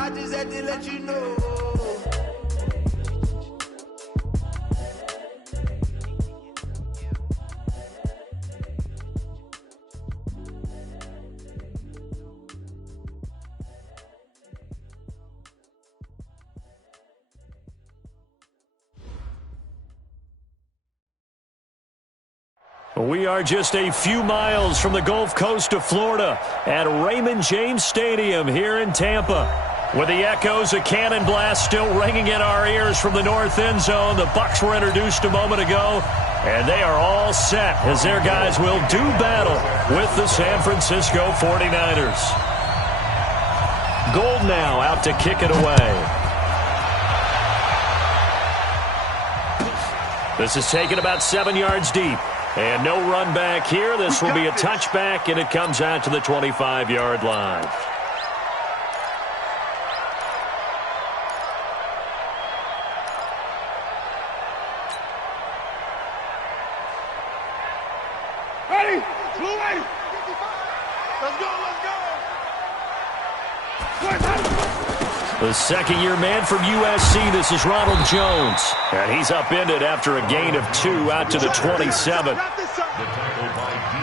I just had to let you know. We are just a few miles from the Gulf Coast of Florida at Raymond James Stadium here in Tampa. With the echoes of cannon blast still ringing in our ears from the north end zone, the Bucs were introduced a moment ago, and they are all set as their guys will do battle with the San Francisco 49ers. Gold now out to kick it away. This is taken about 7 yards deep. And no run back here. This will be a touchback, and it comes out to the 25-yard line. Ready? Blue ready. Let's go, let's go. The second-year man from USC, this is Ronald Jones. And he's upended after a gain of 2 out to the 27.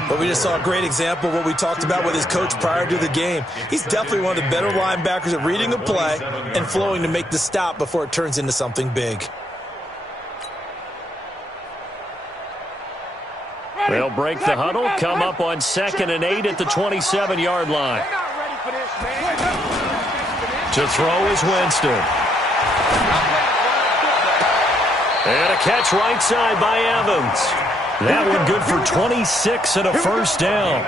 But we just saw a great example of what we talked about with his coach prior to the game. He's definitely one of the better linebackers at reading a play and flowing to make the stop before it turns into something big. They'll break the huddle, come up on 2nd and 8 at the 27-yard line. To throw is Winston. And a catch right side by Evans. That one good for 26 and a first down.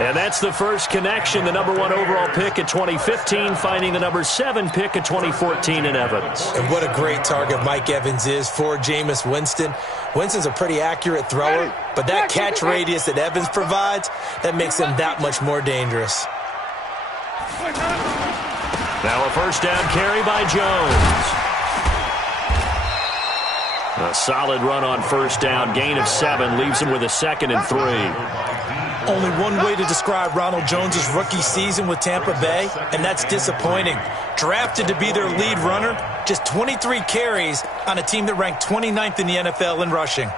And that's the first connection, the number 1 overall pick in 2015, finding the number 7 pick in 2014 in Evans. And what a great target Mike Evans is for Jameis Winston. Winston's a pretty accurate thrower, but that catch radius that Evans provides, that makes him that much more dangerous. Now a first down carry by Jones. A solid run on first down. Gain of 7 leaves him with a 2nd and 3. Only one way to describe Ronald Jones' rookie season with Tampa Bay, and that's disappointing. Drafted to be their lead runner, just 23 carries on a team that ranked 29th in the NFL in rushing.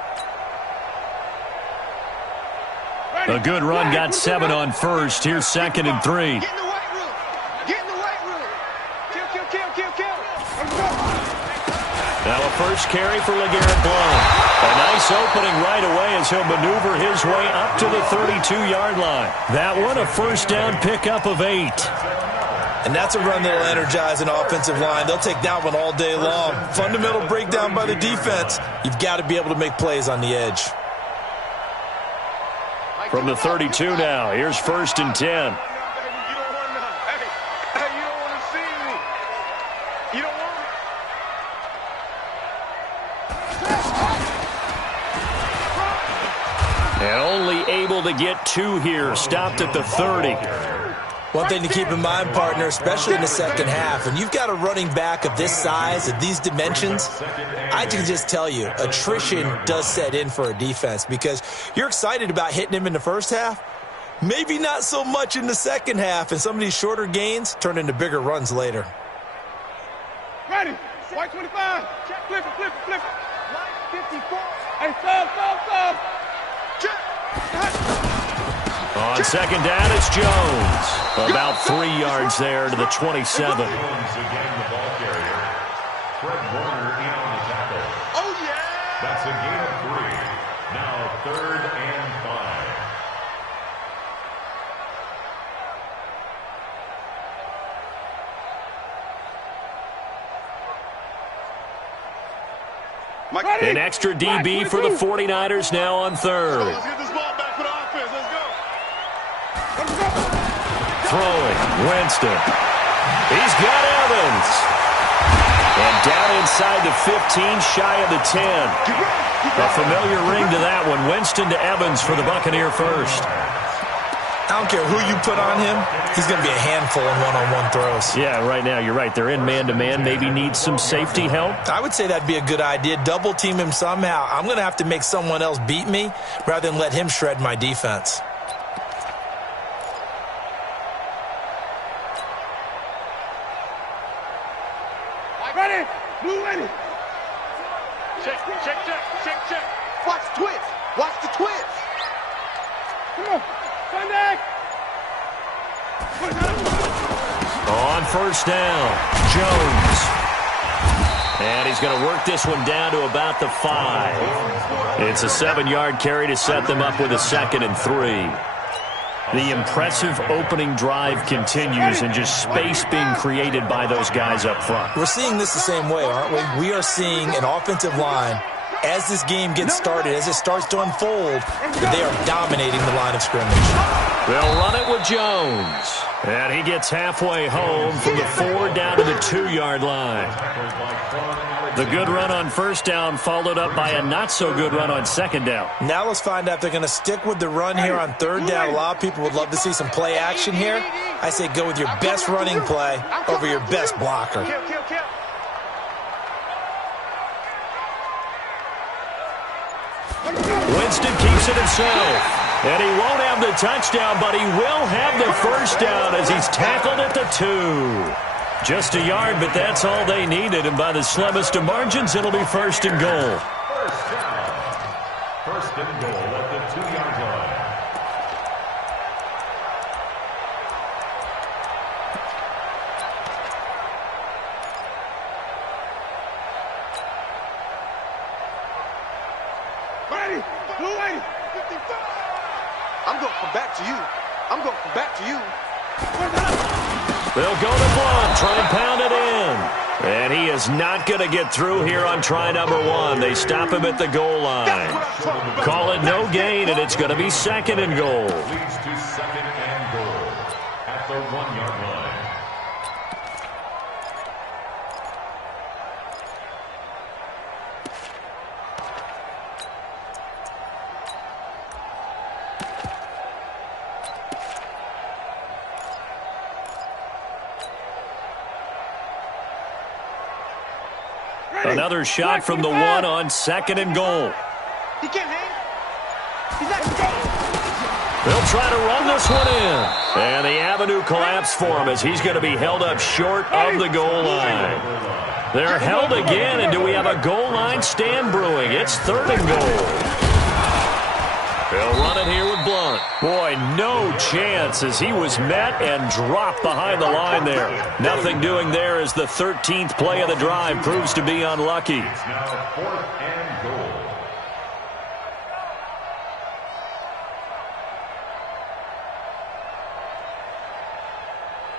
A good run, got 7 on first. Here's 2nd and 3. Now a first carry for LeGarrette Blount. A nice opening right away as he'll maneuver his way up to the 32-yard line. That one a first down pickup of 8. And that's a run that'll energize an offensive line. They'll take that one all day long. Fundamental breakdown by the defense. You've got to be able to make plays on the edge. From the 32 now, here's 1st and 10. And only able to get 2 here. Stopped at the 30. One thing to keep in mind, partner, especially in the second half, and you've got a running back of this size, of these dimensions, I can just tell you, attrition does set in for a defense because you're excited about hitting him in the first half, maybe not so much in the second half, and some of these shorter gains turn into bigger runs later. Ready, white 25, flip it, flip it, flip it. Line 54, hey, stop. On 2nd down, it's Jones. About 3 yards there to the 27. Jones again, the ball carrier. Fred Warner in on the tackle. Oh, yeah! That's a gain of 3. Now 3rd and 5. An extra DB for the 49ers now on 3rd. Let's get this ball back for the offense. Let's go. Throwing, Winston. He's got Evans. And down inside the 15, shy of the 10. A familiar ring to that one. Winston to Evans for the Buccaneer first. I don't care who you put on him, he's going to be a handful in one-on-one throws. Yeah, right now, you're right. They're in man-to-man. Maybe need some safety help. I would say that'd be a good idea. Double team him somehow. I'm going to have to make someone else beat me rather than let him shred my defense. Ready. Blue ready. Check. Watch the twist. Watch the twist. Come on. Contact. On first down, Jones. And he's going to work this one down to about the 5. It's a 7-yard carry to set them up with a 2nd and 3. The impressive opening drive continues and just space being created by those guys up front. We're seeing this the same way, aren't we? We are seeing an offensive line, as this game gets started, as it starts to unfold, that they are dominating the line of scrimmage. They'll run it with Jones. And he gets halfway home from the 4 down to the 2-yard line. The good run on first down followed up by a not-so-good run on 2nd down. Now let's find out if they're going to stick with the run here on 3rd down. A lot of people would love to see some play action here. I say go with your best running play over your best blocker. Winston keeps it himself. And he won't have the touchdown, but he will have the first down as he's tackled at the 2. Just a yard, but that's all they needed. And by the slimmest of margins, it'll be 1st and goal. First and goal at the 2-yard line. Ready. Blue ready. 55. I'm going to come back to you. I'm going to come back to you. They'll go to Blunt, try and pound it in. And he is not going to get through here on try number 1. They stop him at the goal line. Call it no gain, and it's going to be 2nd and goal. Leads to 2nd and goal at the 1-yard line. Another shot from the 1 on 2nd and goal. He can't hang. He's not going. They'll try to run this one in. And the avenue collapsed for him as he's going to be held up short of the goal line. They're held again, and do we have a goal line stand brewing? It's 3rd and goal. They'll run it here with Blunt. Boy, no chance as he was met and dropped behind the line there. Nothing doing there as the 13th play of the drive proves to be unlucky. It's now 4th and goal.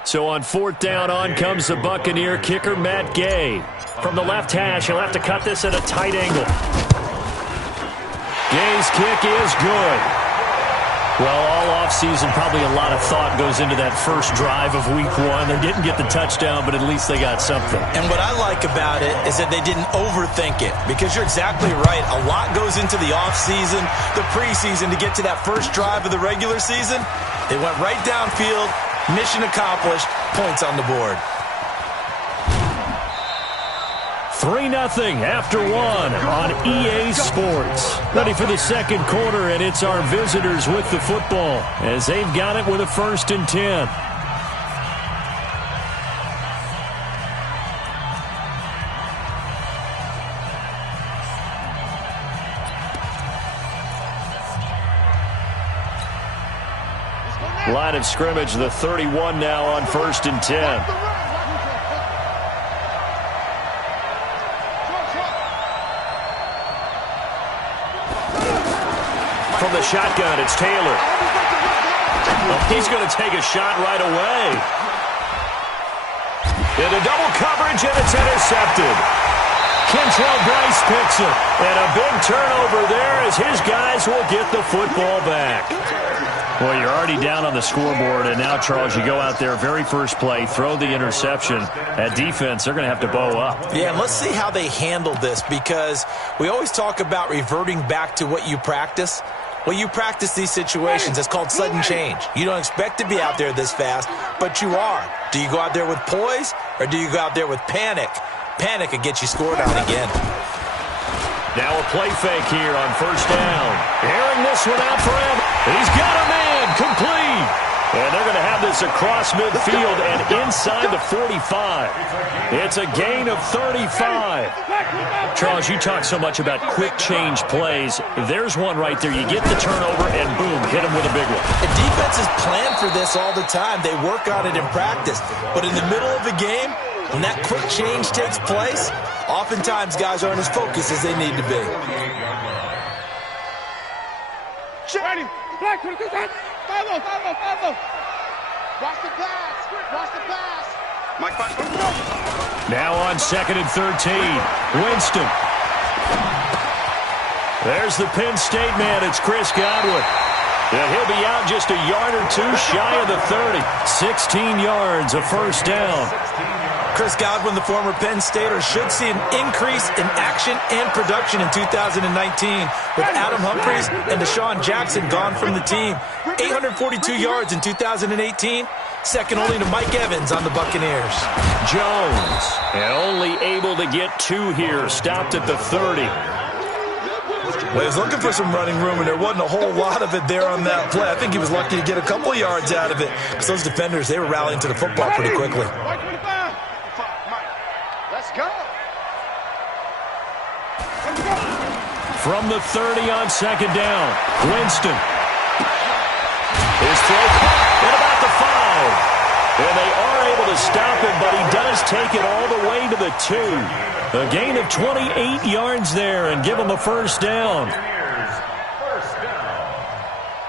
So on 4th down, on comes the Buccaneer kicker, Matt Gay. From the left hash, he'll have to cut this at a tight angle. Gay's kick is good. Well, all offseason, probably a lot of thought goes into that first drive of week 1. They didn't get the touchdown, but at least they got something. And what I like about it is that they didn't overthink it, because you're exactly right. A lot goes into the offseason, the preseason to get to that first drive of the regular season. They went right downfield, mission accomplished, points on the board. 3-0 after 1 on EA Sports. Ready for the 2nd quarter, and it's our visitors with the football as they've got it with a 1st and 10. Line of scrimmage, the 31 now on 1st and 10. From the shotgun, it's Taylor. He's going to take a shot right away. Into double coverage, and it's intercepted. Kentrell Bryce picks it. And a big turnover there as his guys will get the football back. Well, you're already down on the scoreboard, and now, Charles, you go out there, very first play, throw the interception. At defense, they're going to have to bow up. Yeah, and let's see how they handle this, because we always talk about reverting back to what you practice. Well, you practice these situations. It's called sudden change. You don't expect to be out there this fast, but you are. Do you go out there with poise, or do you go out there with panic? Panic could get you scored on again. Now a play fake here on 1st down. Airing this one out for him. And he's got a man complete. And they're going to have this across midfield and inside the 45. It's a gain of 35. Charles, you talk so much about quick change plays. There's one right there. You get the turnover and boom, hit him with a big one. The defenses plan for this all the time. They work on it in practice. But in the middle of the game, when that quick change takes place, oftentimes guys aren't as focused as they need to be. Ready. Black 22 side. Follow. Watch the pass. Mike, now on 2nd and 13. Winston. There's the Penn State man. It's Chris Godwin. And he'll be out just a yard or two shy of the 30. 16 yards, a first down. Chris Godwin, the former Penn Stater, should see an increase in action and production in 2019 with Adam Humphries and Deshaun Jackson gone from the team. 842 yards in 2018, second only to Mike Evans on the Buccaneers. Jones, and only able to get 2 here, stopped at the 30. Well, he was looking for some running room, and there wasn't a whole lot of it there on that play. I think he was lucky to get a couple of yards out of it because those defenders, they were rallying to the football pretty quickly. From the 30 on 2nd down, Winston. His throw at about the 5. And they are able to stop him, but he does take it all the way to the 2. A gain of 28 yards there and give him a first down.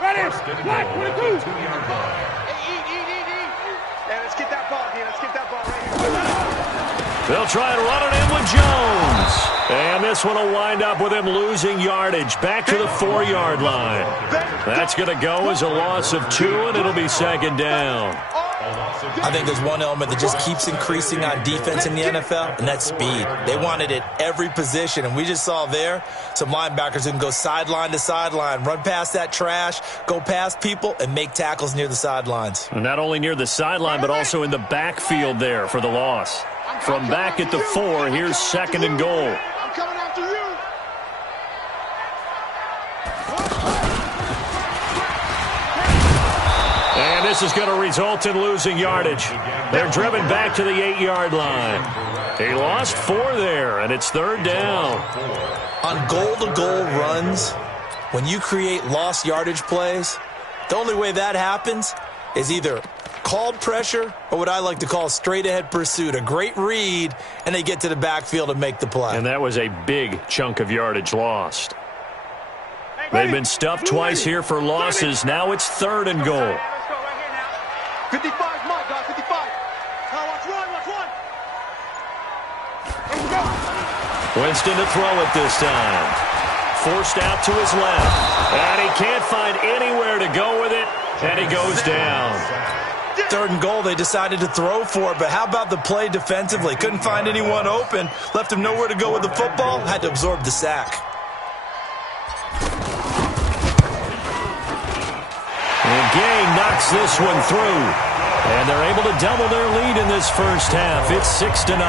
Ready. Black 22. Let's get that ball, Let's get that ball right here. They'll try and run it in with Jones. And this one will wind up with him losing yardage back to the 4-yard line. That's going to go as a loss of 2, and it'll be 2nd down. I think there's one element that just keeps increasing on defense in the NFL, and that's speed. They want it at every position, and we just saw there some linebackers who can go sideline to sideline, run past that trash, go past people, and make tackles near the sidelines. And not only near the sideline, but also in the backfield there for the loss. From back at the 4, here's 2nd and goal. I'm coming after you. And this is going to result in losing yardage. They're driven back to the 8-yard line. He lost 4 there, and it's 3rd down. On goal-to-goal runs, when you create lost yardage plays, the only way that happens is either called pressure or what I like to call straight-ahead pursuit, a great read, and they get to the backfield and make the play. And that was a big chunk of yardage lost. They've been stuffed twice here for losses. Now it's 3rd and goal. Let's go right here now. 55's mine, guys. 55. Now watch one. Let's go. Winston to throw it this time. Forced out to his left. And he can't find anywhere to go with it. And he goes down. 3rd and goal, they decided to throw for it, but how about the play defensively? Couldn't find anyone open, left him nowhere to go with the football, had to absorb the sack. And Gay knocks this one through. And they're able to double their lead in this first half. It's 6-0.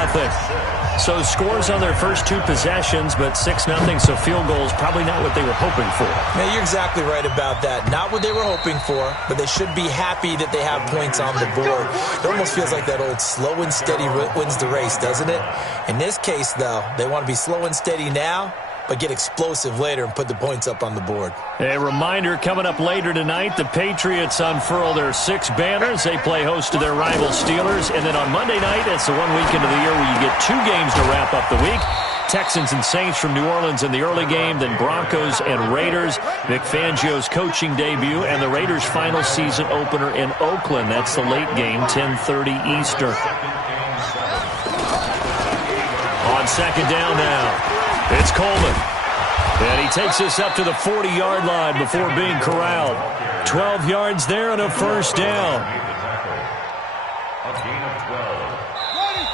So scores on their first 2 possessions, but 6-0, so field goals probably not what they were hoping for. Yeah, you're exactly right about that. Not what they were hoping for, but they should be happy that they have points on the board. It almost feels like that old slow and steady wins the race, doesn't it? In this case, though, they want to be slow and steady now, but get explosive later and put the points up on the board. A reminder coming up later tonight, the Patriots unfurl their 6 banners. They play host to their rival Steelers. And then on Monday night, it's the one weekend of the year where you get 2 games to wrap up the week. Texans and Saints from New Orleans in the early game, then Broncos and Raiders. Vic Fangio's coaching debut and the Raiders' final season opener in Oakland. That's the late game, 10:30 Eastern. On 2nd down now. It's Coleman. And he takes us up to the 40-yard line before being corralled. 12 yards there and a first down.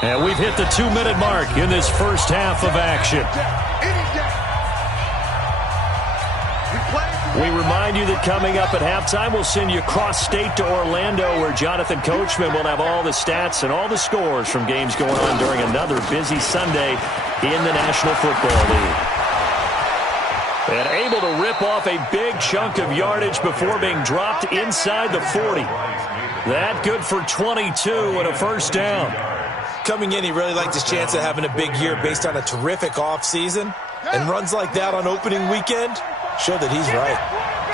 And we've hit the 2-minute mark in this first half of action. We remind you that coming up at halftime, we'll send you cross-state to Orlando, where Jonathan Coachman will have all the stats and all the scores from games going on during another busy Sunday in the National Football League. And able to rip off a big chunk of yardage before being dropped inside the 40. That good for 22 and a first down. Coming in, he really liked his chance of having a big year based on a terrific offseason. And runs like that on opening weekend show that he's right.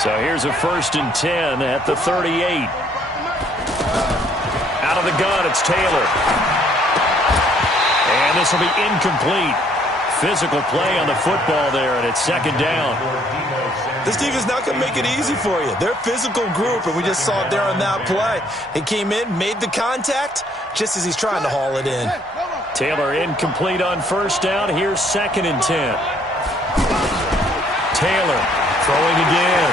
So here's a 1st and 10 at the 38. Out of the gun, it's Taylor. And this will be incomplete. Physical play on the football there, and it's 2nd down. This team is not going to make it easy for you. They're a physical group, and we just saw it there on that play. He came in, made the contact, just as he's trying to haul it in. Taylor incomplete on 1st down. Here's 2nd and 10. Taylor throwing again.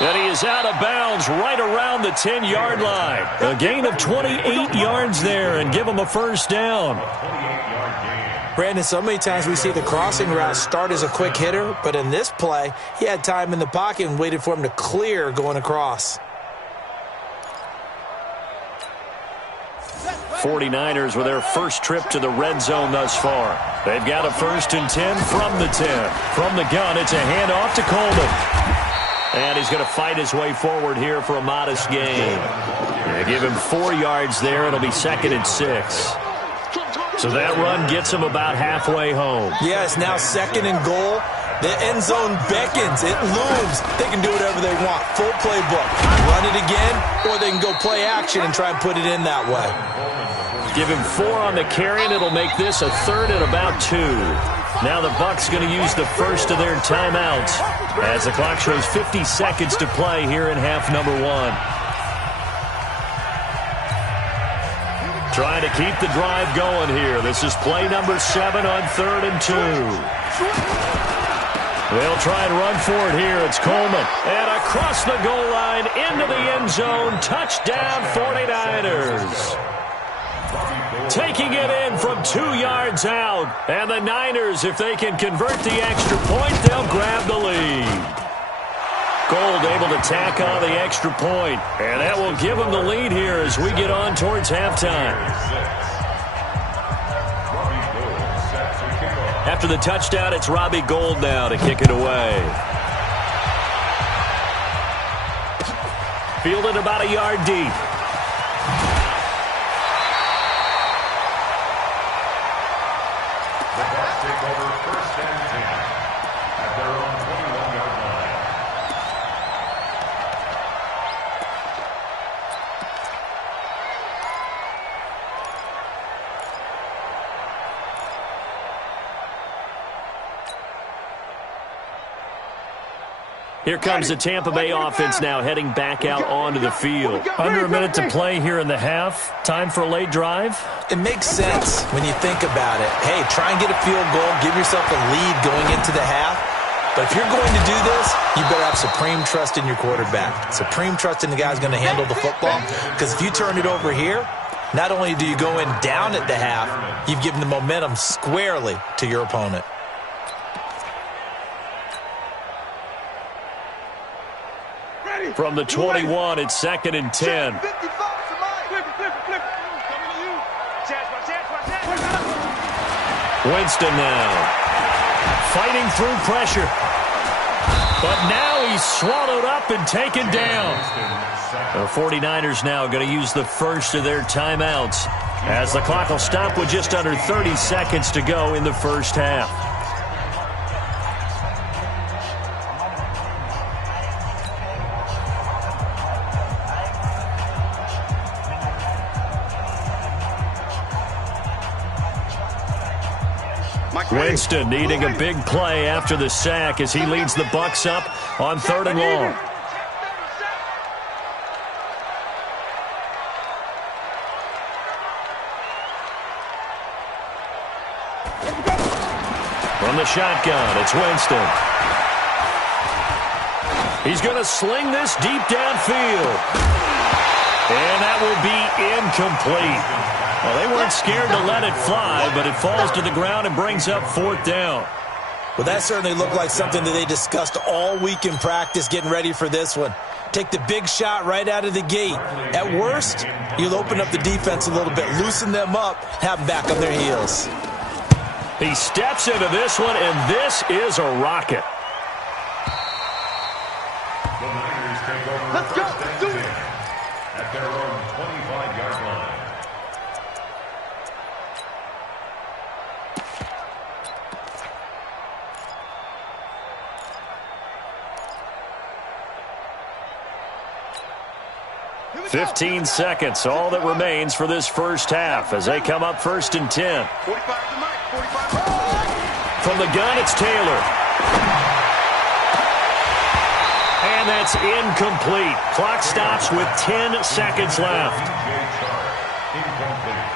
And he is out of bounds right around the 10-yard line. A gain of 28 yards there and give him a 1st down. Brandon, so many times we see the crossing route start as a quick hitter, but in this play, he had time in the pocket and waited for him to clear going across. 49ers with their first trip to the red zone thus far. They've got a 1st and 10 from the 10. From the gun, it's a handoff to Coleman. And he's going to fight his way forward here for a modest gain. They give him 4 yards there. It'll be 2nd and 6. So that run gets him about halfway home. Yes, now 2nd and goal. The end zone beckons. It looms. They can do whatever they want. Full playbook. Run it again, or they can go play action and try and put it in that way. Give him 4 on the carry, and it'll make this a 3rd and about 2. Now the Bucs going to use the first of their timeouts as the clock shows 50 seconds to play here in half number 1. Trying to keep the drive going here. This is play number 7 on 3rd and 2. They'll try and run for it here. It's Coleman. And across the goal line into the end zone. Touchdown 49ers. Taking it in from 2 yards out. And the Niners, if they can convert the extra point, they'll grab the lead. Gold able to tack on the extra point. And that will give them the lead here as we get on towards halftime. After the touchdown, it's Robbie Gould now to kick it away. Fielded about a yard deep. The Bucs take over 1st and 10 at their own 21-yard line. Here comes the Tampa Bay offense now heading back out onto the field. Under a minute to play here in the half. Time for a late drive. It makes sense when you think about it. Hey, try and get a field goal. Give yourself a lead going into the half. But if you're going to do this, you better have supreme trust in your quarterback. Supreme trust in the guy who's going to handle the football. Because if you turn it over here, not only do you go in down at the half, you've given the momentum squarely to your opponent. From the 21, it's 2nd and 10. Winston now. Fighting through pressure. But now he's swallowed up and taken down. The 49ers now going to use the first of their timeouts as the clock will stop with just under 30 seconds to go in the first half. Winston needing a big play after the sack as he leads the Bucs up on 3rd and long. From the shotgun, it's Winston. He's going to sling this deep downfield. And that will be incomplete. Well, they weren't scared to let it fly, but it falls to the ground and brings up 4th down. Well, that certainly looked like something that they discussed all week in practice getting ready for this one. Take the big shot right out of the gate. At worst, you'll open up the defense a little bit, loosen them up, have them back on their heels. He steps into this one, and this is a rocket. The Niners take over 1st and 15 seconds, all that remains for this first half as they come up 1st and 10. 45 to Mike. 45. From the gun, it's Taylor. And that's incomplete. Clock stops with 10 seconds left. Incomplete.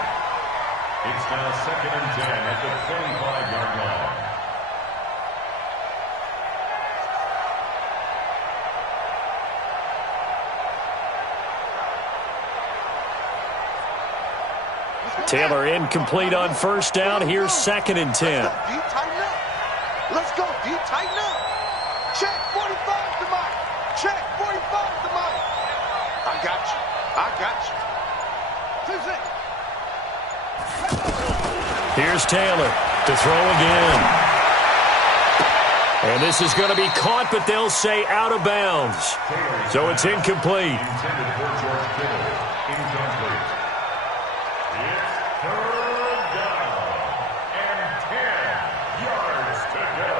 It's now 2nd and 10 at the 25-yard line. Taylor incomplete on 1st down. Here's 2nd and 10. Let's go, D. Tighten up. Check 45 to Mike. Check 45 to Mike. I got you. I got you. Here's Taylor to throw again. And this is going to be caught, but they'll say out of bounds. So it's incomplete. Intended for George Kittle. Incomplete. It's 3rd down and 10 yards to go.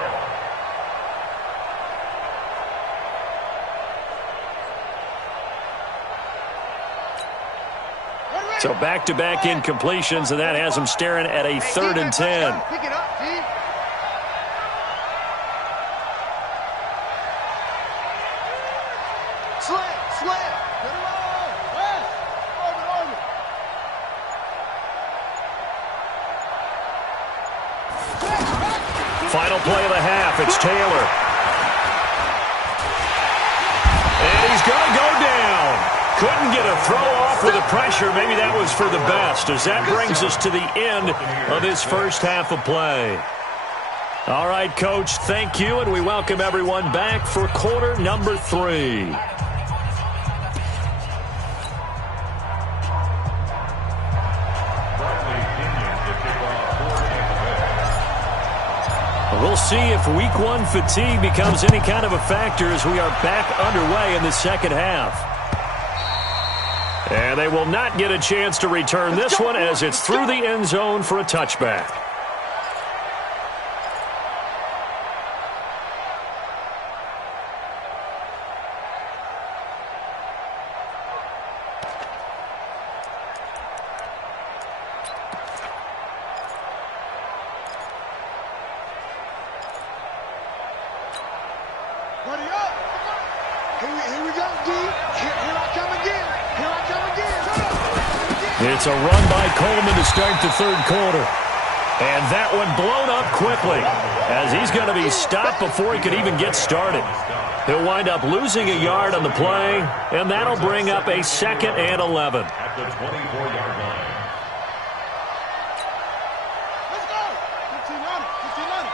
So back-to-back incompletions, and that has them staring at a 3rd and 10. Pick it up, D. Slam. Get it on. West. Orbit. Final play of the half. It's Taylor. And he's going to go down. Couldn't get a throw off with the pressure. Maybe that was for the best, as that brings us to the end of this first half of play. All right, Coach, thank you, and we welcome everyone back for quarter number 3. We'll see if week 1 fatigue becomes any kind of a factor as we are back underway in the second half. And they will not get a chance to return this one as it's through the end zone for a touchback. Buddy up. Here we go, D. Here I come again. It's a run by Coleman to start the 3rd quarter. And that one blown up quickly as he's going to be stopped before he could even get started. He'll wind up losing a yard on the play, and that'll bring up a 2nd and 11. At the 24-yard line. Let's go. 15 on it.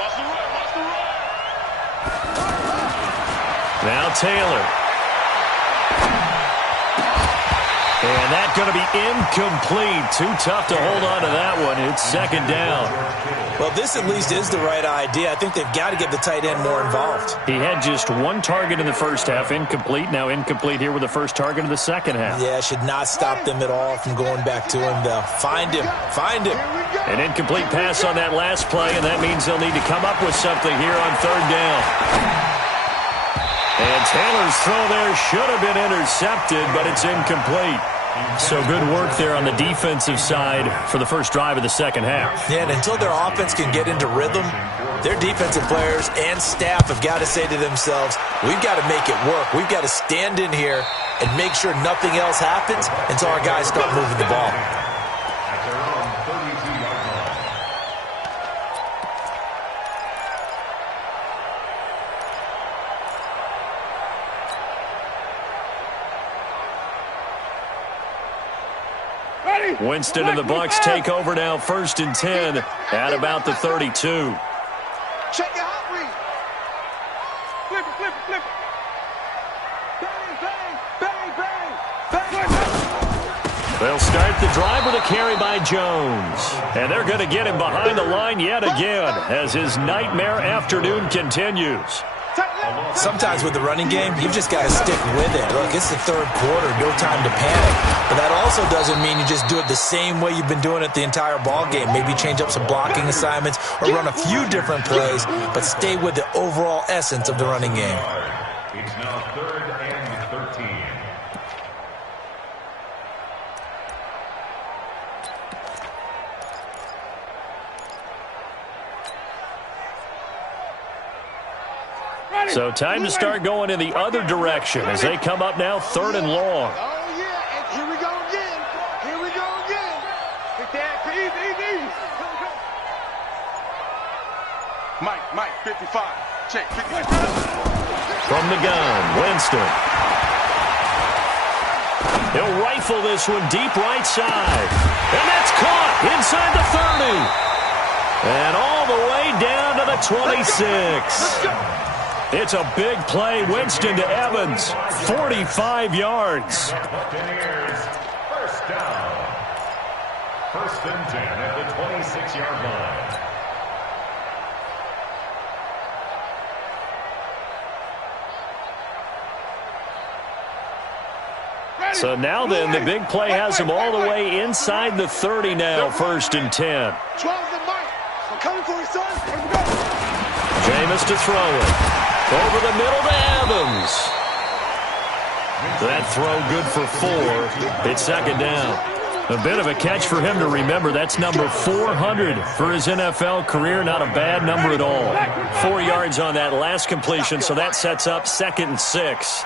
Watch the run. Now Taylor. And that's going to be incomplete. Too tough to hold on to that one. It's 2nd down. Well, this at least is the right idea. I think they've got to get the tight end more involved. He had just 1 target in the first half, incomplete. Now incomplete here with the first target of the second half. Yeah, should not stop them at all from going back to him, though. Find him. An incomplete pass on that last play, and that means they'll need to come up with something here on 3rd down. And Taylor's throw there should have been intercepted, but it's incomplete. So good work there on the defensive side for the first drive of the second half. Yeah, and until their offense can get into rhythm, their defensive players and staff have got to say to themselves, we've got to make it work. We've got to stand in here and make sure nothing else happens until our guys start moving the ball. At their own 32-yard line. Winston and the Bucks take over now, 1st and 10 at about the 32. Check your hot read. Flip it. Bang. They'll start the drive with a carry by Jones. And they're going to get him behind the line yet again as his nightmare afternoon continues. Sometimes with the running game, you've just got to stick with it. Look, it's the 3rd quarter, no time to panic. But that also doesn't mean you just do it the same way you've been doing it the entire ball game. Maybe change up some blocking assignments or run a few different plays, but stay with the overall essence of the running game. It's now 3rd and 13. So time to start going in the other direction as they come up now 3rd and long. Oh, yeah, and here we go again. Here we go again. Easy. Mike, 55. Check, 55. From the gun, Winston. He'll rifle this one deep right side. And that's caught inside the 30. And all the way down to the 26. It's a big play. Winston to Evans. 45 yards. Buccaneers, first down. 1st and 10 at the 26-yard line. So now then, the big play has him all the way inside the 30 now, 1st and 10. 12 to Mike. I'm coming for you, son. Here we go. Jameis to throw it. Over the middle to Evans. That throw good for 4. It's 2nd down. A bit of a catch for him to remember. That's number 400 for his NFL career. Not a bad number at all. 4 yards on that last completion, so that sets up 2nd and 6.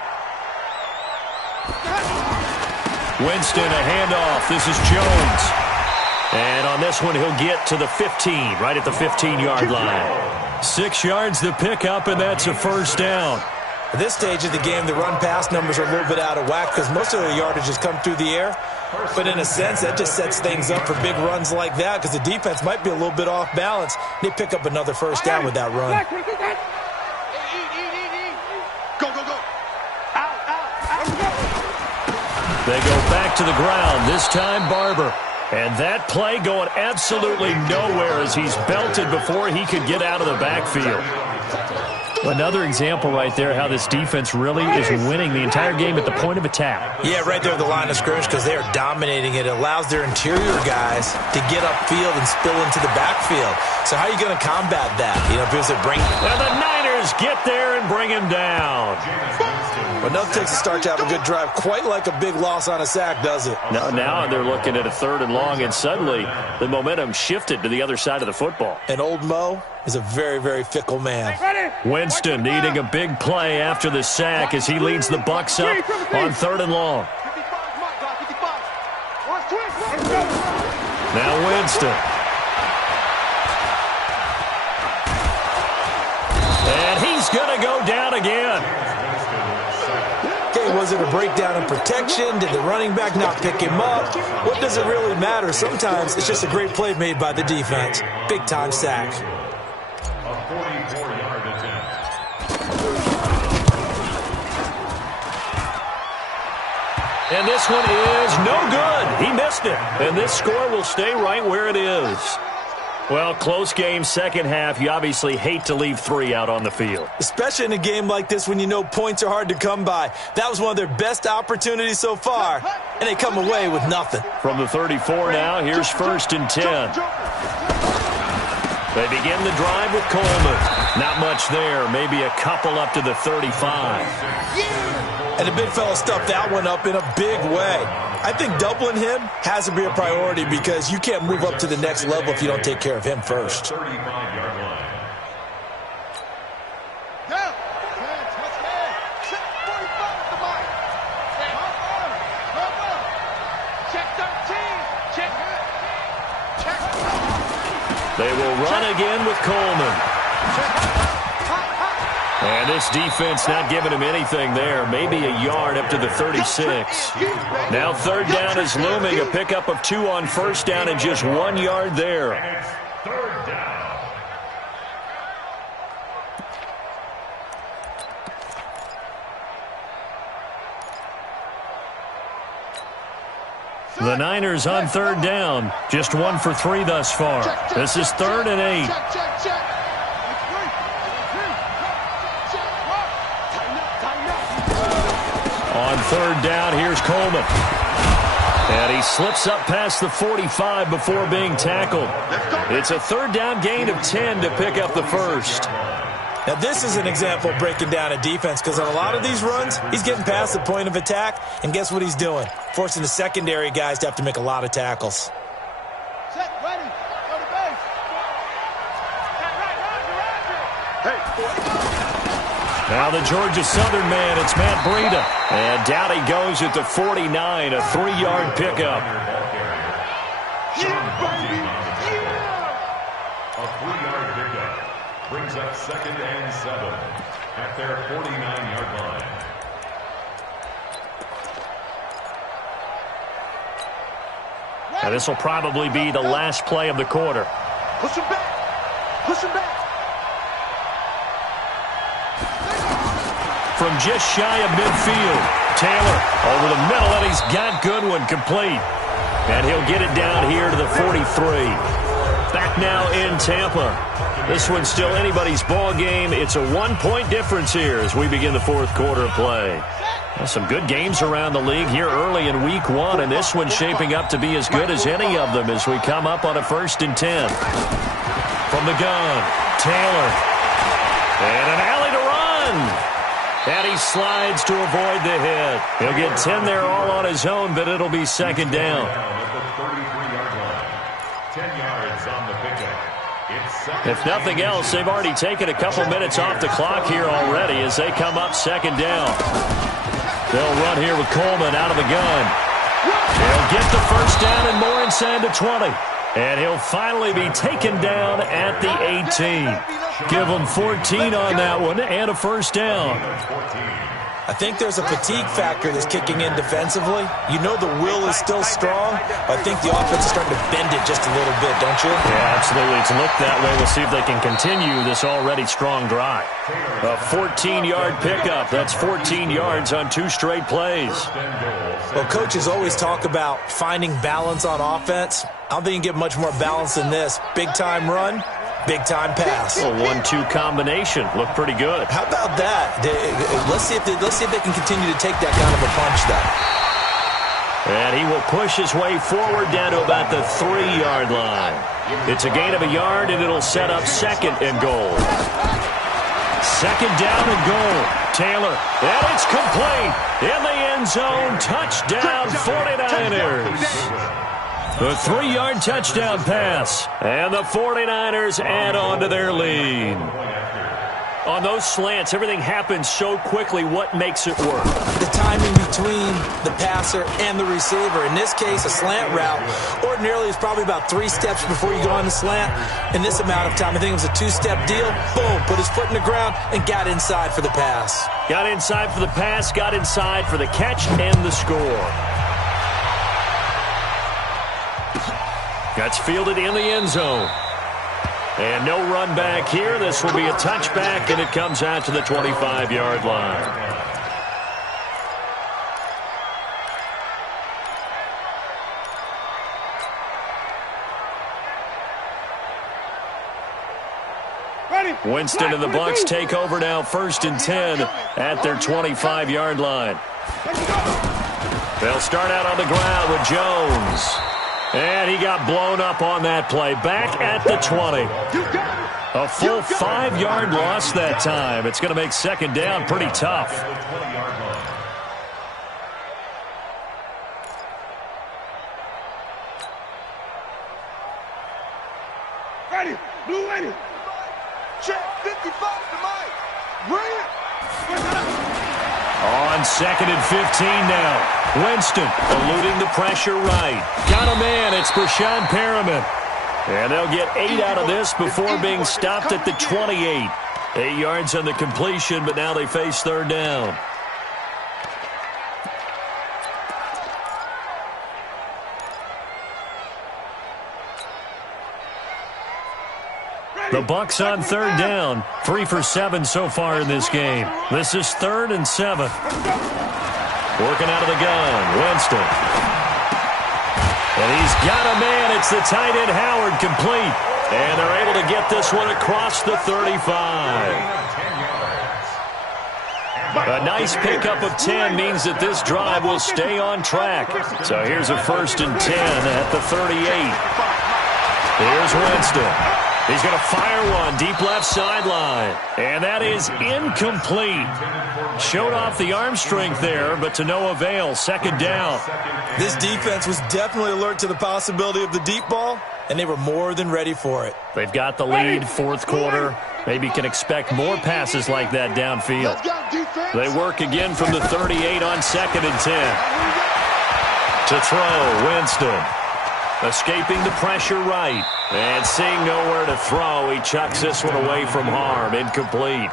Winston, a handoff. This is Jones. And on this one, he'll get to the 15, right at the 15-yard line. 6 yards the pickup, and that's a 1st down. At this stage of the game, the run-pass numbers are a little bit out of whack because most of the yardage has come through the air. But in a sense, that just sets things up for big runs like that because the defense might be a little bit off balance. They pick up another 1st down with that run. Go. They go back to the ground, this time Barber. And that play going absolutely nowhere as he's belted before he could get out of the backfield. Another example right there how this defense really is winning the entire game at the point of attack. Yeah, right there at the line of scrimmage because they are dominating it. It allows their interior guys to get upfield and spill into the backfield. So how are you going to combat that? You know, because it brings... Well, the Niners get there and bring him down. But nothing takes a start to have a good drive, quite like a big loss on a sack, does it? Now they're looking at a 3rd and long, and suddenly the momentum shifted to the other side of the football. And old Mo is a very, very fickle man. Winston needing a big play after the sack as he leads the Bucs up on 3rd and long. Now Winston. And he's going to go down again. Okay, was it a breakdown in protection? Did the running back not pick him up? What does it really matter? Sometimes it's just a great play made by the defense. Big-time sack. A 44-yard attempt. And this one is no good. He missed it. And this score will stay right where it is. Well, close game, 2nd half. You obviously hate to leave 3 out on the field. Especially in a game like this when you know points are hard to come by. That was one of their best opportunities so far, and they come away with nothing. From the 34 now, here's 1st and 10. They begin the drive with Coleman. Not much there, maybe a couple up to the 35. And the big fella stuffed that one up in a big way. I think doubling him has to be a priority because you can't move up to the next level if you don't take care of him first. 35-yard line. They will run again with Coleman. And this defense not giving him anything there. Maybe a yard up to the 36. Now 3rd down is looming. A pickup of 2 on 1st down and just 1 yard there. And it's 3rd down. The Niners on 3rd down. Just 1 for 3 thus far. This is 3rd and 8. On 3rd down, here's Coleman. And he slips up past the 45 before being tackled. It's a 3rd down gain of 10 to pick up the 1st. Now, this is an example of breaking down a defense because on a lot of these runs, he's getting past the point of attack, and guess what he's doing? Forcing the secondary guys to have to make a lot of tackles. Set, ready, go to base. Set right, Roger. Hey. Now the Georgia Southern man, it's Matt Breida. And down he goes at the 49, a 3-yard pickup. A 3-yard pickup brings up 2nd and 7 at their 49-yard line. Now this will probably be the last play of the quarter. Push him back. Push him back. From just shy of midfield, Taylor over the middle, and he's got Goodwin complete. And he'll get it down here to the 43. Back now in Tampa. This one's still anybody's ball game. It's a 1-point difference here as we begin the 4th quarter of play. Well, some good games around the league here early in week 1, and this one's shaping up to be as good as any of them as we come up on a 1st and 10. From the gun, Taylor. And an alley to run. And he slides to avoid the hit. He'll get 10 there all on his own, but it'll be 2nd down. If nothing else, they've already taken a couple minutes off the clock here already as they come up 2nd down. They'll run here with Coleman out of the gun. They'll get the 1st down and more inside the 20. And he'll finally be taken down at the 18. Give him 14 on that one and a 1st down. I think there's a fatigue factor that's kicking in defensively. You know the will is still strong, but I think the offense is starting to bend it just a little bit, don't you? Yeah, absolutely. It's looked that way. We'll see if they can continue this already strong drive. A 14-yard pickup. That's 14 yards on 2 straight plays. Well, coaches always talk about finding balance on offense. I don't think you get much more balance than this. Big-time run, big-time pass. A 1-2 combination. Looked pretty good. How about that? Let's see if they can continue to take that kind of a punch, though. And he will push his way forward down to about the 3-yard line. It's a gain of a yard, and it'll set up 2nd and goal. 2nd down and goal. Taylor, and it's complete. In the end zone, touchdown 49ers. The 3-yard touchdown pass. And the 49ers add on to their lead. On those slants, everything happens so quickly. What makes it work? The timing between the passer and the receiver. In this case, a slant route ordinarily is probably about 3 steps before you go on the slant. In this amount of time, I think it was a 2-step deal. Boom, put his foot in the ground and got inside for the pass. Got inside for the pass, got inside for the catch and the score. That's fielded in the end zone. And no run back here. This will be a touchback, and it comes out to the 25-yard line. Winston and the Bucs take over now, 1st and 10 at their 25-yard line. They'll start out on the ground with Jones. And he got blown up on that play. Back at the 20. A full 5-yard loss that time. It's going to make 2nd down pretty tough. Ready, blue ready. Check 55 to Mike. Bring it. On 2nd and 15 now. Winston eluding the pressure right. Got a man. It's Brashad Perriman. And they'll get 8 out of this before being stopped at the 28. 8 yards on the completion, but now they face 3rd down. The Bucs on 3rd down. 3 for 7 so far in this game. This is 3rd and 7. Working out of the gun, Winston. And he's got a man. It's the tight end Howard complete. And they're able to get this one across the 35. A nice pickup of 10 means that this drive will stay on track. So here's a 1st and 10 at the 38. Here's Winston. He's going to fire one deep left sideline. And that is incomplete. Showed off the arm strength there, but to no avail. Second down. This defense was definitely alert to the possibility of the deep ball, and they were more than ready for it. They've got the lead, fourth quarter. Maybe can expect more passes like that downfield. They work again from the 38 on 2nd and 10. To throw, Winston. Escaping the pressure right. And seeing nowhere to throw, he chucks this one away from harm. Incomplete.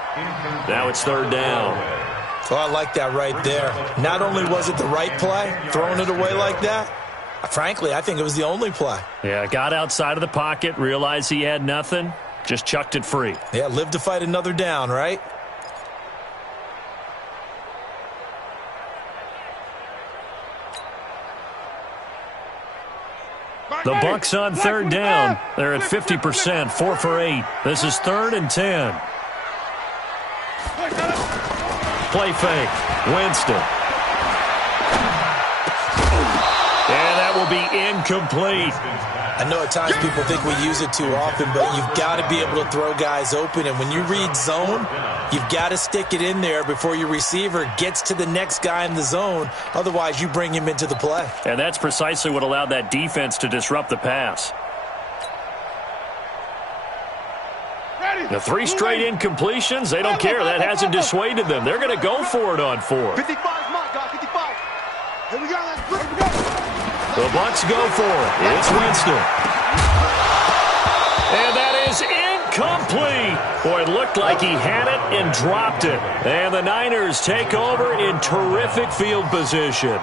Now it's 3rd down. Oh, I like that right there. Not only was it the right play, throwing it away like that, frankly, I think it was the only play. Yeah, got outside of the pocket, realized he had nothing, just chucked it free. Yeah, live to fight another down, right? The Bucs on 3rd down. They're at 50%, 4 for 8. This is 3rd and 10. Play fake. Winston. And that will be incomplete. I know at times people think we use it too often, but you've got to be able to throw guys open. And when you read zone, you've got to stick it in there before your receiver gets to the next guy in the zone. Otherwise, you bring him into the play. And that's precisely what allowed that defense to disrupt the pass. The 3 straight incompletions, they don't care. That hasn't dissuaded them. They're going to go for it on 4th. 55 mark, guys, 55. Here we go, let's go. The Bucs go for it. It's Winston. And that is incomplete. Boy, it looked like he had it and dropped it. And the Niners take over in terrific field position.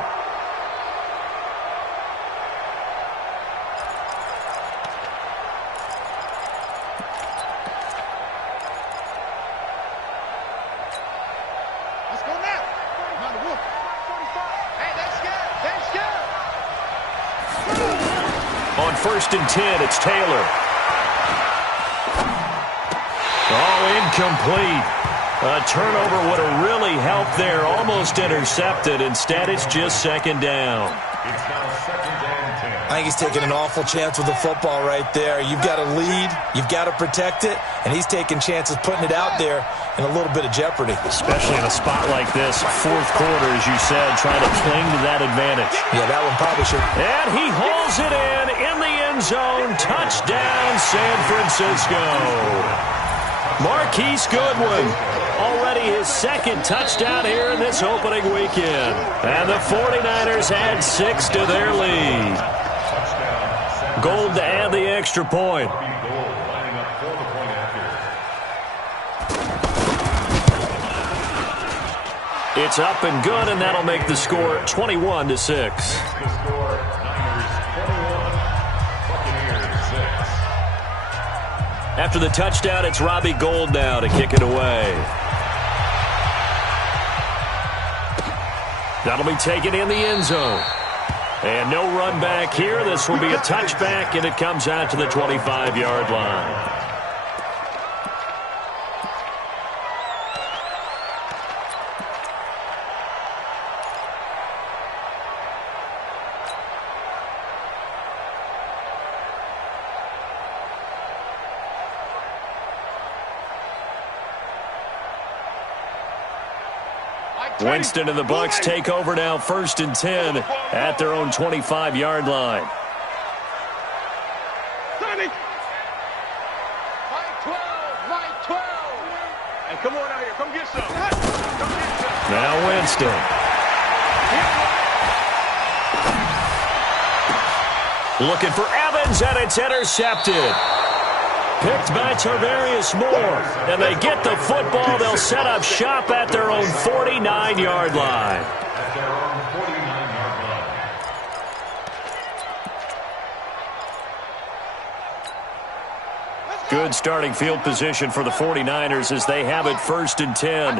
Let's go now. Behind the wolf. 45. Hey, that's good. That's good. On 1st and 10, it's Taylor. Oh, incomplete. A turnover would have really helped there. Almost intercepted. Instead, it's just 2nd down. It's now 2nd and 10. I think he's taking an awful chance with the football right there. You've got to lead, you've got to protect it, and he's taking chances putting it out there in a little bit of jeopardy. Especially in a spot like this, 4th quarter, as you said, trying to cling to that advantage. Yeah, that one probably should. And he hauls it in the end zone. Touchdown, San Francisco. Marquise Goodwin, already his 2nd touchdown here in this opening weekend. And the 49ers add 6 to their lead. Gold to add the extra point. It's up and good, and that'll make the score 21-6. After the touchdown, it's Robbie Gould now to kick it away. That'll be taken in the end zone. And no run back here. This will be a touchback, and it comes out to the 25-yard line. Winston and the Bucs take over now, 1st and 10 at their own 25-yard line. Right 12. Hey, come on out here. Come get some. Come get some. Now Winston. Looking for Evans, and it's intercepted. Picked by Tarvarius Moore. And they get the football. They'll set up shop at their own 49-yard line. Good starting field position for the 49ers as they have it 1st and 10.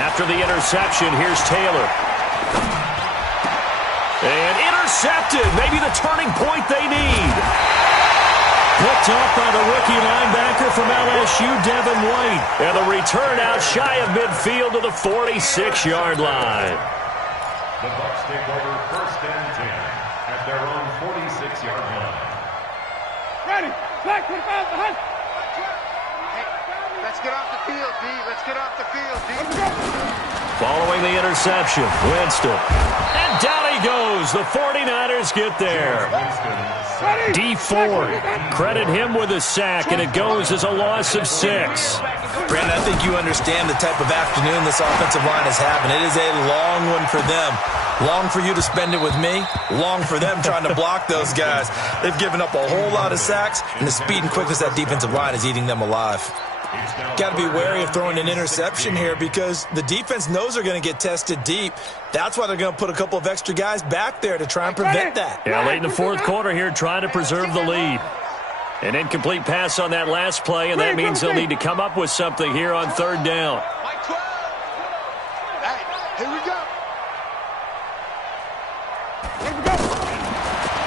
After the interception, here's Taylor. And intercepted. Maybe the turning point they need. Picked up by the rookie linebacker from LSU, Devin White. And the return out shy of midfield to the 46-yard line. The Bucs take over 1st and 10 at their own 46-yard line. Ready. Let's get off the field, D. Let's get off the field, D. Following the interception, Winston. And down he goes. The 49ers get there. D. Ford, credit him with a sack, and it goes as a loss of 6. Brandon, I think you understand the type of afternoon this offensive line is having. It is a long one for them. Long for you to spend it with me. Long for them trying to block those guys. They've given up a whole lot of sacks, and the speed and quickness of that defensive line is eating them alive. Got to be wary of throwing an interception here because the defense knows they're going to get tested deep. That's why they're going to put a couple of extra guys back there to try and prevent that. Yeah, late in the fourth quarter here, trying to preserve the lead. An incomplete pass on that last play, and that means they'll need to come up with something here on third down. Hey, here we go.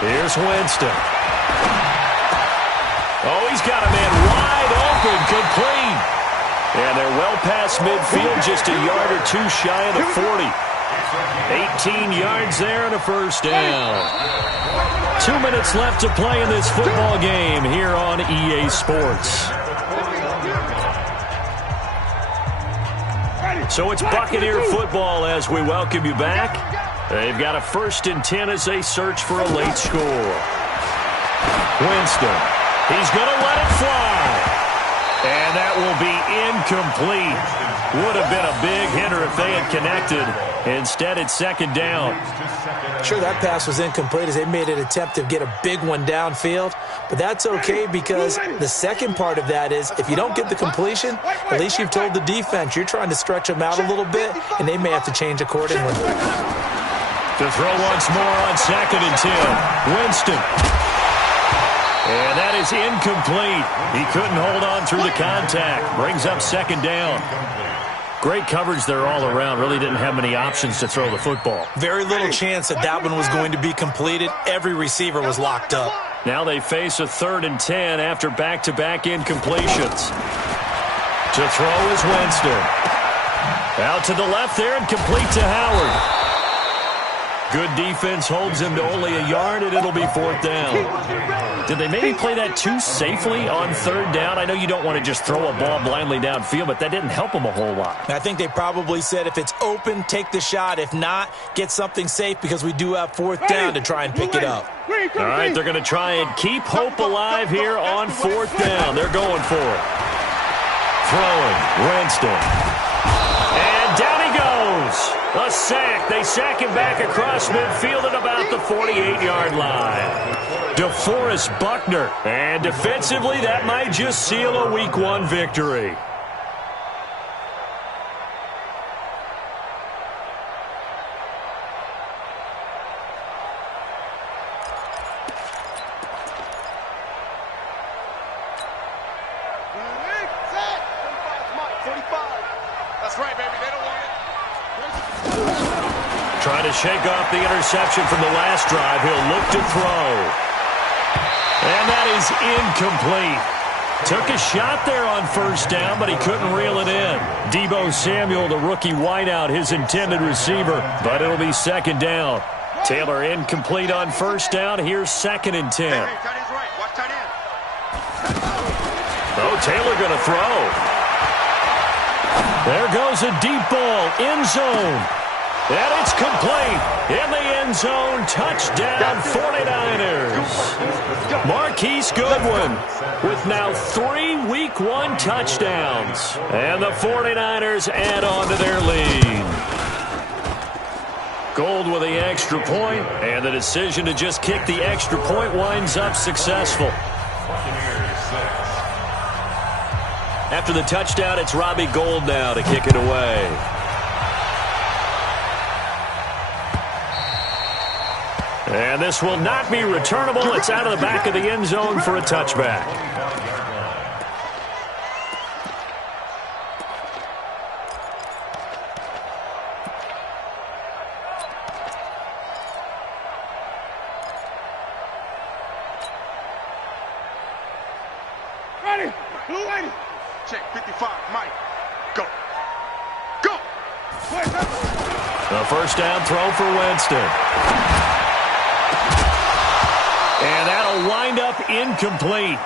Here's Winston. Oh, he's got a man wide open, complete. And they're well past midfield, just a yard or two shy of the 40. 18 yards there and a first down. 2 minutes left to play in this football game here on EA Sports. So it's Buccaneer football as we welcome you back. They've got a 1st and 10 as they search for a late score. Winston. He's going to let it fly. And that will be incomplete. Would have been a big hitter if they had connected. Instead, it's second down. Sure, that pass was incomplete as they made an attempt to get a big one downfield. But that's okay because the second part of that is if you don't get the completion, at least you've told the defense you're trying to stretch them out a little bit, and they may have to change accordingly. To throw once more on 2nd and 10. Winston. And that is incomplete. He couldn't hold on through the contact. Brings up second down. Great coverage there all around. Really didn't have many options to throw the football. Very little chance that that one was going to be completed. Every receiver was locked up. Now they face a 3rd and 10 after back-to-back incompletions. To throw is Winston. Out to the left there and complete to Howard. Good defense holds him to only a yard, and it'll be 4th down. Did they maybe play that too safely on 3rd down? I know you don't want to just throw a ball blindly downfield, but that didn't help them a whole lot. I think they probably said if it's open, take the shot. If not, get something safe because we do have 4th down to try and pick it up. All right, they're going to try and keep hope alive here on 4th down. They're going for it. Throwing, Winston. And down he goes. A sack. They sack him back across midfield at about the 48-yard line. DeForest Buckner. And defensively, that might just seal a Week 1 victory. That's right, baby. They don't want it. Trying to shake off the interception from the last drive. He'll look to throw. And that is incomplete. Took a shot there on 1st down, but he couldn't reel it in. Deebo Samuel, the rookie wideout, his intended receiver, but it'll be 2nd down. Taylor incomplete on 1st down. Here's 2nd and 10. Hey, tight end's right. Watch tight end. Oh, Taylor going to throw. There goes a deep ball, end zone. And it's complete. In the end zone, touchdown 49ers. Marquise Goodwin with now 3 Week 1 touchdowns. And the 49ers add on to their lead. Gold with the extra point, and the decision to just kick the extra point winds up successful. After the touchdown, it's Robbie Gould now to kick it away. And this will not be returnable. It's out of the back of the end zone for a touchback. Ready. Blue lady. Check 55. Mike. Go. Go. The 1st down throw for Winston. And that'll wind up up, incomplete.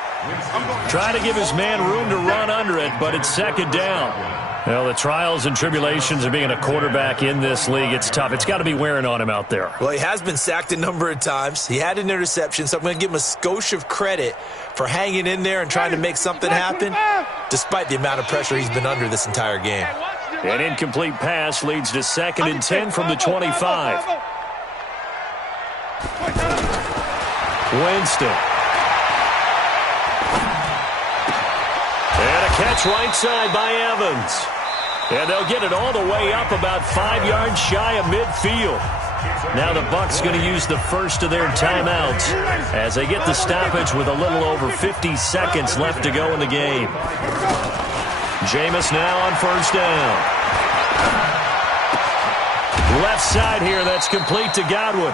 Trying to give his man room to run under it, but it's second down. Well, the trials and tribulations of being a quarterback in this league, it's tough. It's got to be wearing on him out there. Well, he has been sacked a number of times. He had an interception, so I'm going to give him a skosh of credit for hanging in there and trying to make something happen, despite the amount of pressure he's been under this entire game. An incomplete pass leads to 2nd and 10 from the 25. Winston. And a catch right side by Evans. And they'll get it all the way up about 5 yards shy of midfield. Now the Bucs going to use the first of their timeouts as they get the stoppage with a little over 50 seconds left to go in the game. Jameis now on first down. Left side here, that's complete to Godwin.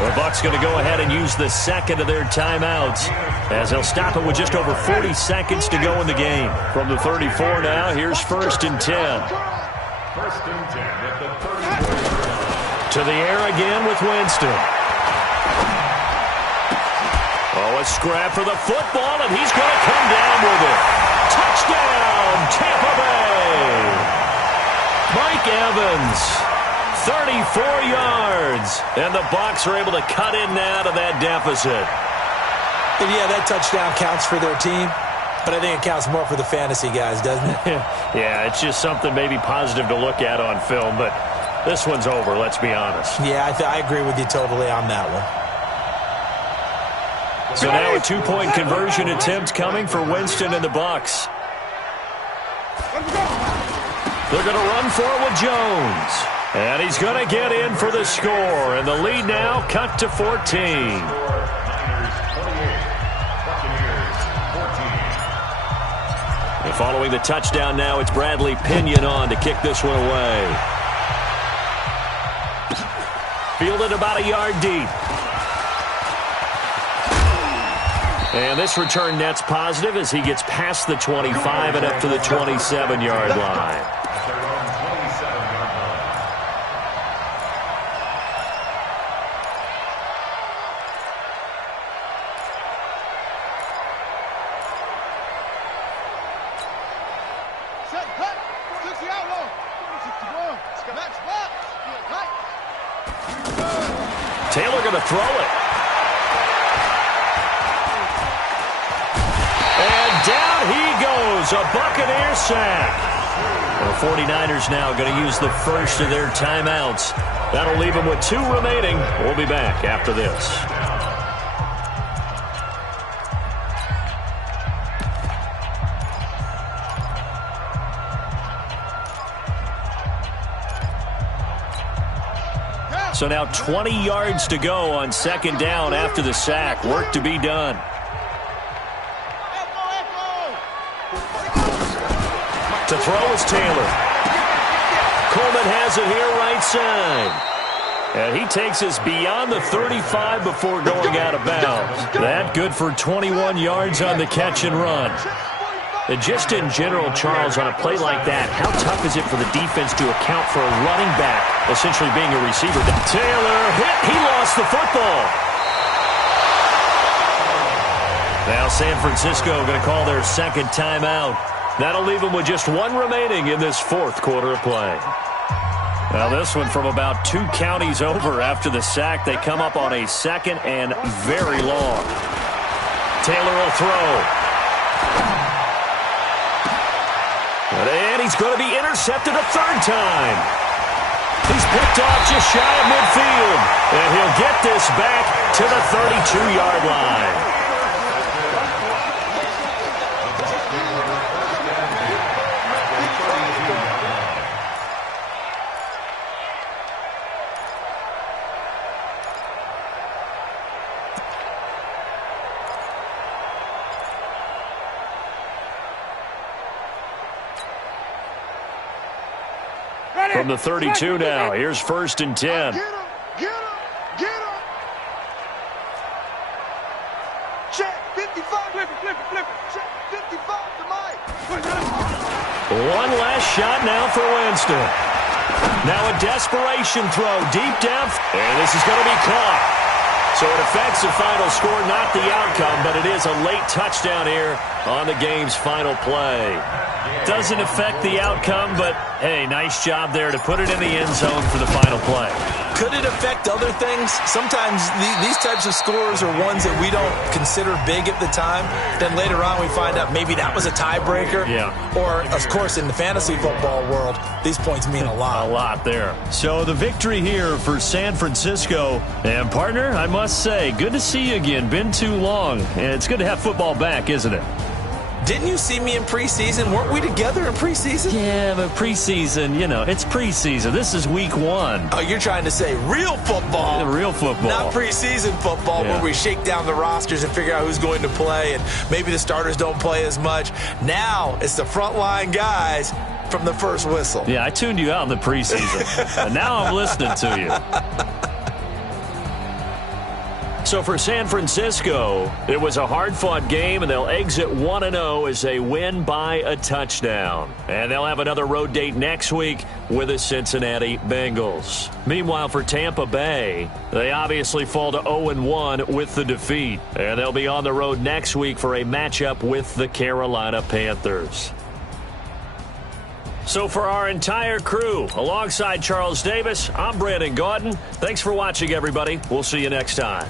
The Bucs going to go ahead and use the second of their timeouts as they'll stop it with just over 40 seconds to go in the game. From the 34 now, here's 1st and 10. 1st and 10 at the 34. To the air again with Winston. Oh, a scrap for the football, and he's going to come down with it. Touchdown, Tampa Bay! Mike Evans. 34 yards, and the Bucs are able to cut in now to that deficit. And yeah, that touchdown counts for their team, but I think it counts more for the fantasy guys, doesn't it? Yeah, it's just something maybe positive to look at on film, but this one's over, let's be honest. Yeah, I agree with you totally on that one. So now a 2-point conversion attempt coming for Winston and the Bucs. They're going to run for it with Jones. And he's going to get in for the score. And the lead now cut to 14. And following the touchdown now, it's Bradley Pinion on to kick this one away. Fielded about a yard deep. And this return net's positive as he gets past the 25 and up to the 27-yard line. Taylor going to throw it. And down he goes, a Buccaneer sack. The 49ers now going to use the first of their timeouts. That'll leave them with 2 remaining. We'll be back after this. So now 20 yards to go on 2nd down after the sack. Work to be done. To throw is Taylor. Coleman has it here right side. And he takes us beyond the 35 before going out of bounds. That good for 21 yards on the catch and run. And just in general, Charles, on a play like that, how tough is it for the defense to account for a running back essentially being a receiver? Taylor hit. He lost the football. Now San Francisco going to call their 2nd timeout. That'll leave them with just 1 remaining in this 4th quarter of play. Now this one from about 2 counties over after the sack. They come up on a 2nd and very long. Taylor will throw. And he's going to be intercepted a 3rd time. He's picked off just shy of midfield. And he'll get this back to the 32-yard line. From the 32 now, here's 1st and 10. Get him! Check, 55. Flip it. Check, 55 to Mike. One last shot now for Winston. Now a desperation throw deep down. And this is going to be caught. So it affects the final score, not the outcome, but it is a late touchdown here on the game's final play. Doesn't affect the outcome, but, hey, nice job there to put it in the end zone for the final play. Could it affect other things? Sometimes these types of scores are ones that we don't consider big at the time. Then later on we find out maybe that was a tiebreaker. Yeah. Or, of course, in the fantasy football world, these points mean a lot. A lot there. So the victory here for San Francisco. And, partner, I must say, good to see you again. Been too long. And it's good to have football back, isn't it? Didn't you see me in preseason? Weren't we together in preseason? Yeah, but preseason, you know, it's preseason. This is week 1. Oh, you're trying to say real football. Real football. Not preseason football where we shake down the rosters and figure out who's going to play, and maybe the starters don't play as much. Now it's the frontline guys from the first whistle. Yeah, I tuned you out in the preseason, and now I'm listening to you. So for San Francisco, it was a hard-fought game, and they'll exit 1-0 as they win by a touchdown. And they'll have another road date next week with the Cincinnati Bengals. Meanwhile, for Tampa Bay, they obviously fall to 0-1 with the defeat. And they'll be on the road next week for a matchup with the Carolina Panthers. So for our entire crew, alongside Charles Davis, I'm Brandon Gaudin. Thanks for watching, everybody. We'll see you next time.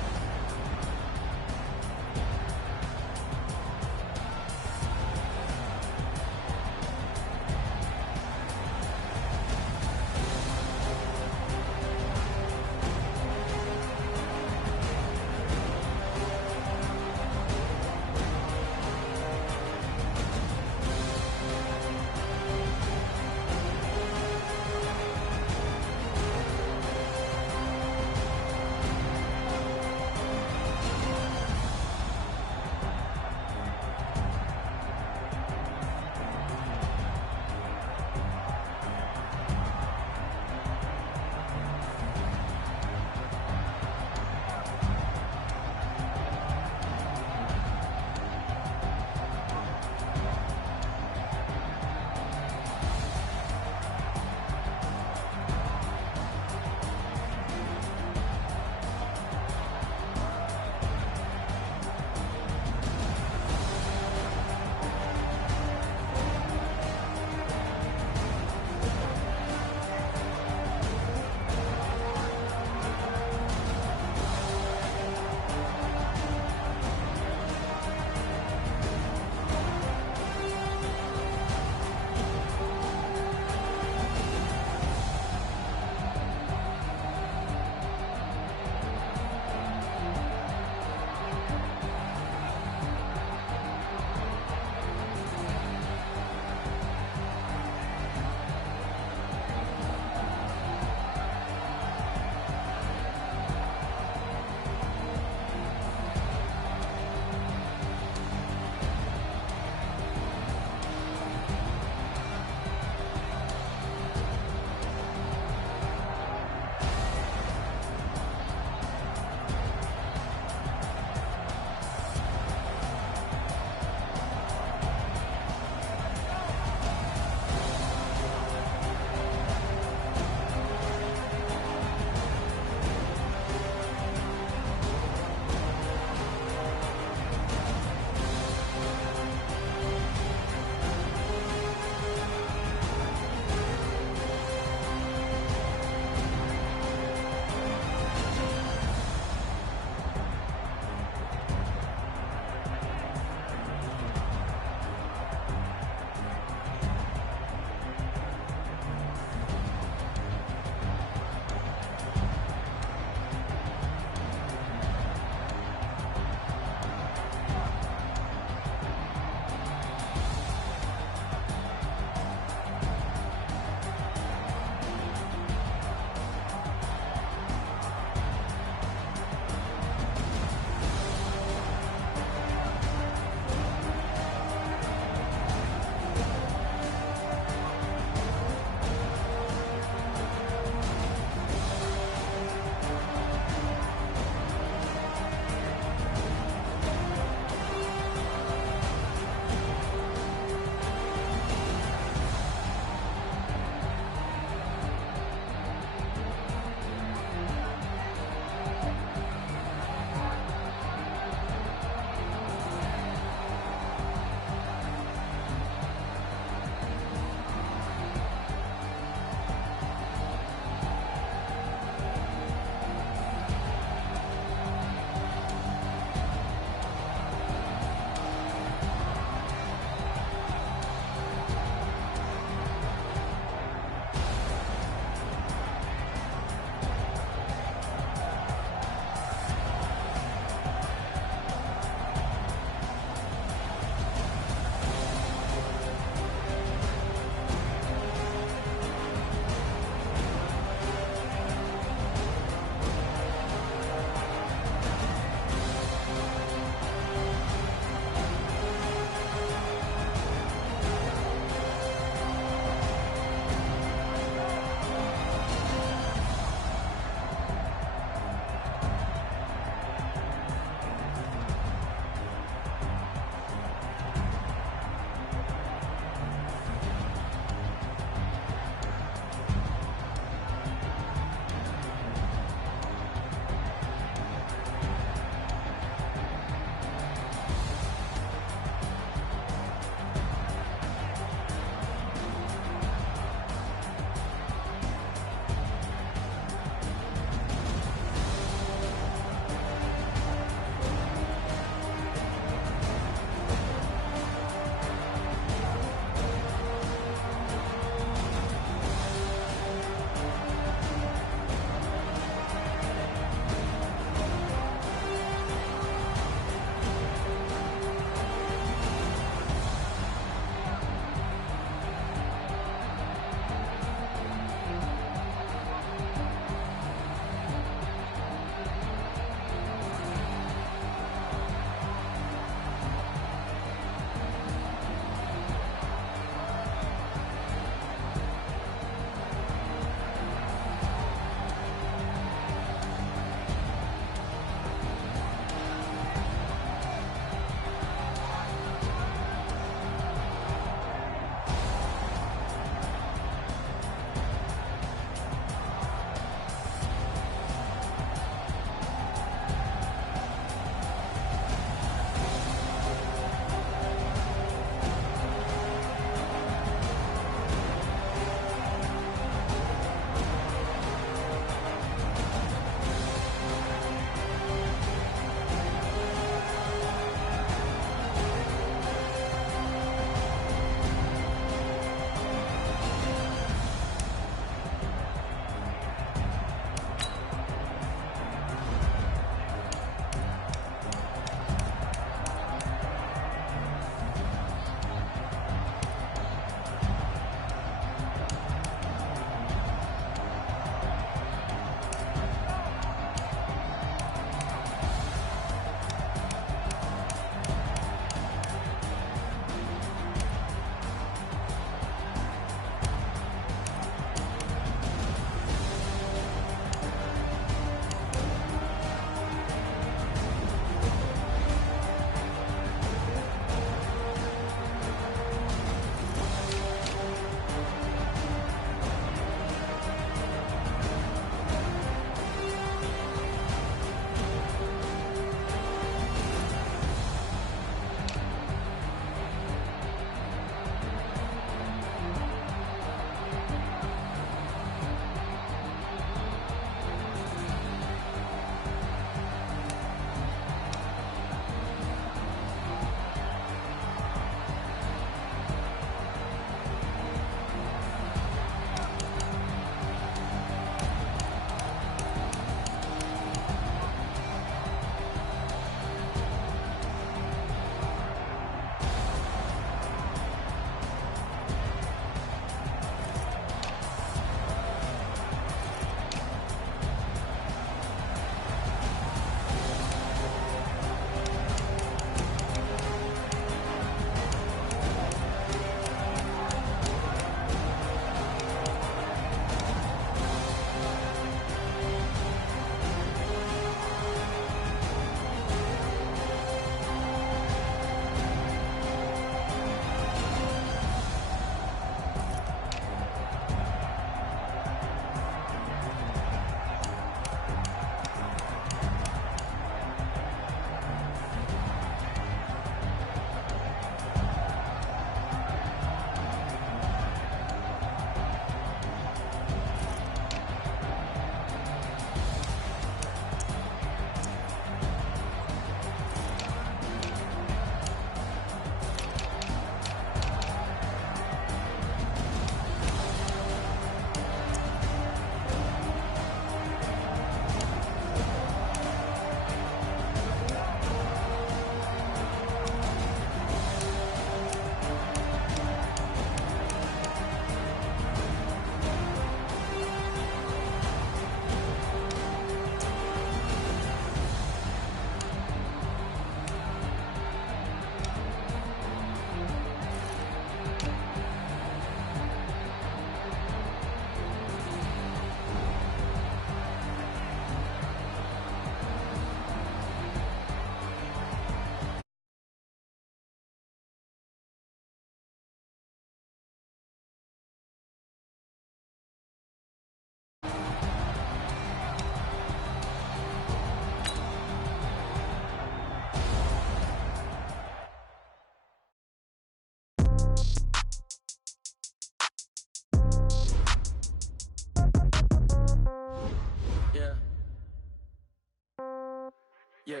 Yeah.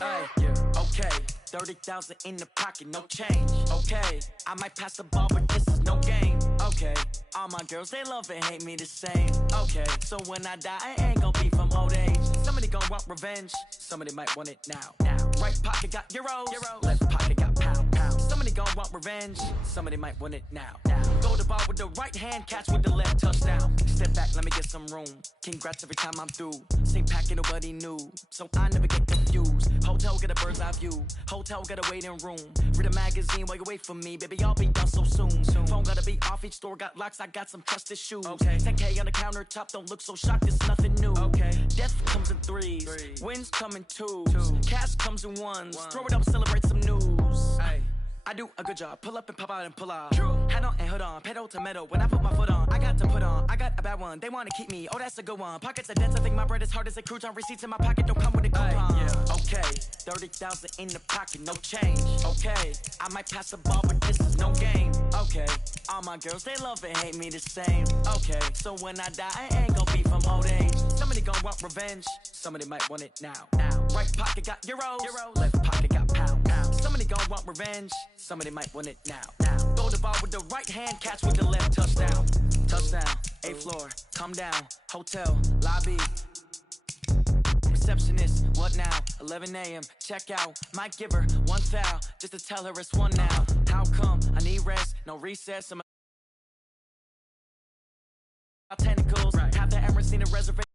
Ay, yeah. Okay. 30,000 in the pocket, no change. Okay. I might pass the ball, but this is no game. Okay. All my girls, they love and hate me the same. Okay. So when I die, I ain't gonna be from old age. Somebody gon' want revenge. Somebody might want it now. Right pocket got euros. Left pocket got pound. Somebody gon' want revenge. Somebody might want it now. Go to ball with the right hand, catch with the left, touchdown. Step back, let me get some room. Congrats every time I'm through. Same packet, nobody knew, so I never get confused. Hotel get a bird's eye view. Hotel get a waiting room. Read a magazine while you wait for me, baby. I'll be done so soon. Phone gotta be off, each store got locks. I got some trusted shoes. Okay. 10K on the countertop, don't look so shocked. It's nothing new. Okay. Death comes in threes. Wins come in twos. Cash comes in ones. Throw it up, celebrate some news. Ay. I do a good job, pull up and pop out and pull off. Head on and hood on, pedal to metal. When I put my foot on, I got to put on. I got a bad one, they wanna keep me. Oh, that's a good one. Pockets are dense, I think my bread is hard as a crouton. Receipts in my pocket don't come with a coupon. Yeah. Okay, 30,000 in the pocket, no change. Okay, I might pass the ball, but this is no game. Okay, all my girls, they love and hate me the same. Okay, so when I die, I ain't gon' be from old age. Somebody gon' want revenge. Somebody might want it now. Right pocket got euros. Left pocket got pound. Somebody gon' want revenge. Somebody might want it now. Throw the ball with the right hand, catch with the left, touchdown. Touchdown, 8th floor, come down. Hotel, lobby. Receptionist, what now? 11 a.m., check out. Might give her one foul, just to tell her it's one now. How come? I need rest, no recess. My tentacles, have the Emirates seen a reservation.